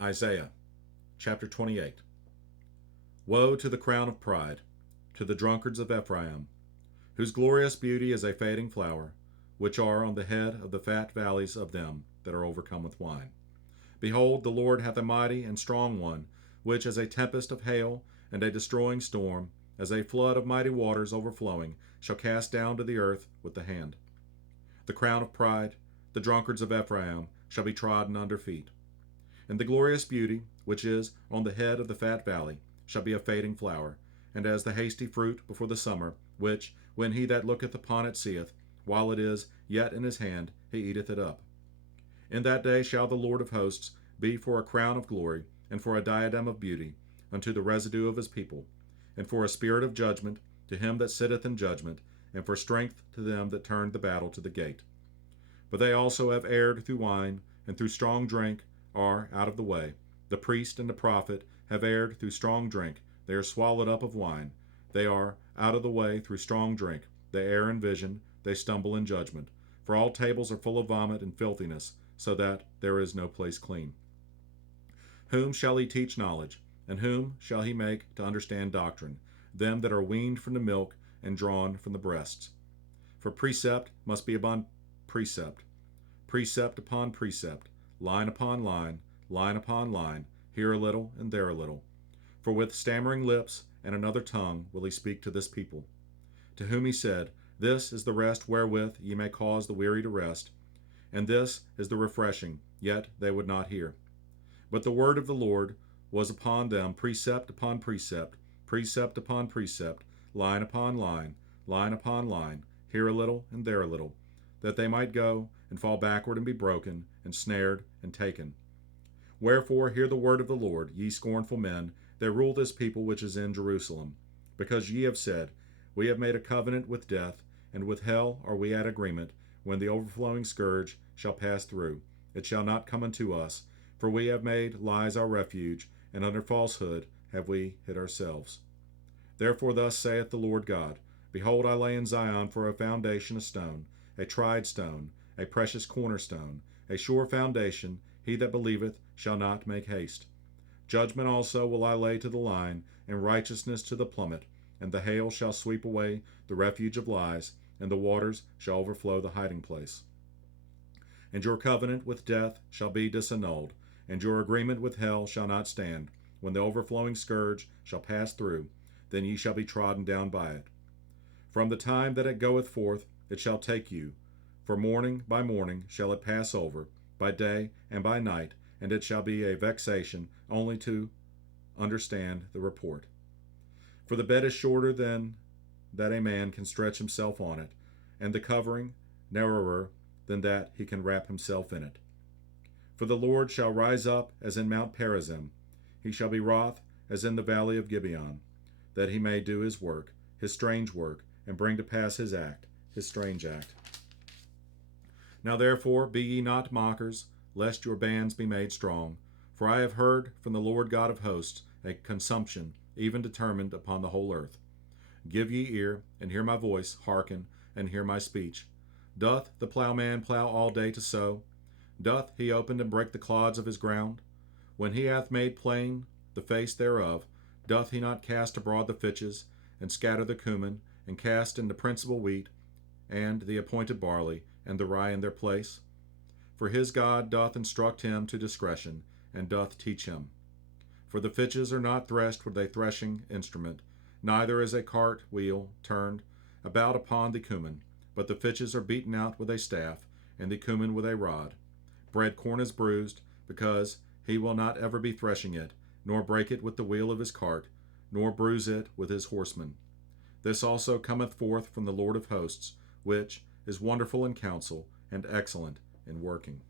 Isaiah chapter 28. Woe to the crown of pride, to the drunkards of Ephraim, whose glorious beauty is a fading flower, which are on the head of the fat valleys of them that are overcome with wine. Behold, the Lord hath a mighty and strong one, which as a tempest of hail and a destroying storm, as a flood of mighty waters overflowing, shall cast down to the earth with the hand. The crown of pride, the drunkards of Ephraim, shall be trodden under feet. And the glorious beauty, which is on the head of the fat valley, shall be a fading flower, and as the hasty fruit before the summer, which, when he that looketh upon it seeth, while it is yet in his hand, he eateth it up. In that day shall the Lord of hosts be for a crown of glory, and for a diadem of beauty, unto the residue of his people, and for a spirit of judgment to him that sitteth in judgment, and for strength to them that turn the battle to the gate. But they also have erred through wine, and through strong drink are out of the way. The priest and the prophet have erred through strong drink. They are swallowed up of wine. They are out of the way through strong drink. They err in vision. They stumble in judgment. For all tables are full of vomit and filthiness, so that there is no place clean. Whom shall he teach knowledge? And whom shall he make to understand doctrine? Them that are weaned from the milk and drawn from the breasts. For precept must be upon precept, precept upon precept, line upon line, line upon line, here a little and there a little. For with stammering lips and another tongue will he speak to this people, to whom he said, This is the rest wherewith ye may cause the weary to rest, and this is the refreshing, yet they would not hear. But the word of the Lord was upon them precept upon precept, precept upon precept, line upon line, line upon line, here a little and there a little, that they might go and fall backward and be broken, and snared, and taken. Wherefore hear the word of the Lord, ye scornful men, that rule this people which is in Jerusalem. Because ye have said, We have made a covenant with death, and with hell are we at agreement, when the overflowing scourge shall pass through. It shall not come unto us, for we have made lies our refuge, and under falsehood have we hid ourselves. Therefore thus saith the Lord God, Behold, I lay in Zion for a foundation a stone, a tried stone, a precious cornerstone, a sure foundation. He that believeth shall not make haste. Judgment also will I lay to the line, and righteousness to the plummet, and the hail shall sweep away the refuge of lies, and the waters shall overflow the hiding place. And your covenant with death shall be disannulled, and your agreement with hell shall not stand. When the overflowing scourge shall pass through, then ye shall be trodden down by it. From the time that it goeth forth, it shall take you. For morning by morning shall it pass over, by day and by night, and it shall be a vexation only to understand the report. For the bed is shorter than that a man can stretch himself on it, and the covering narrower than that he can wrap himself in it. For the Lord shall rise up as in Mount Perazim, he shall be wroth as in the valley of Gibeon, that he may do his work, his strange work, and bring to pass his act, his strange act. Now therefore be ye not mockers, lest your bands be made strong. For I have heard from the Lord God of hosts a consumption, even determined upon the whole earth. Give ye ear, and hear my voice, hearken, and hear my speech. Doth the plowman plow all day to sow? Doth he open and break the clods of his ground? When he hath made plain the face thereof, doth he not cast abroad the fitches, and scatter the cumin, and cast in the principal wheat, and the appointed barley, and the rye in their place? For his God doth instruct him to discretion, and doth teach him. For the fitches are not threshed with a threshing instrument, neither is a cart wheel turned about upon the cumin, but the fitches are beaten out with a staff, and the cumin with a rod. Bread corn is bruised, because he will not ever be threshing it, nor break it with the wheel of his cart, nor bruise it with his horsemen. This also cometh forth from the Lord of hosts, which is wonderful in counsel, and excellent in working.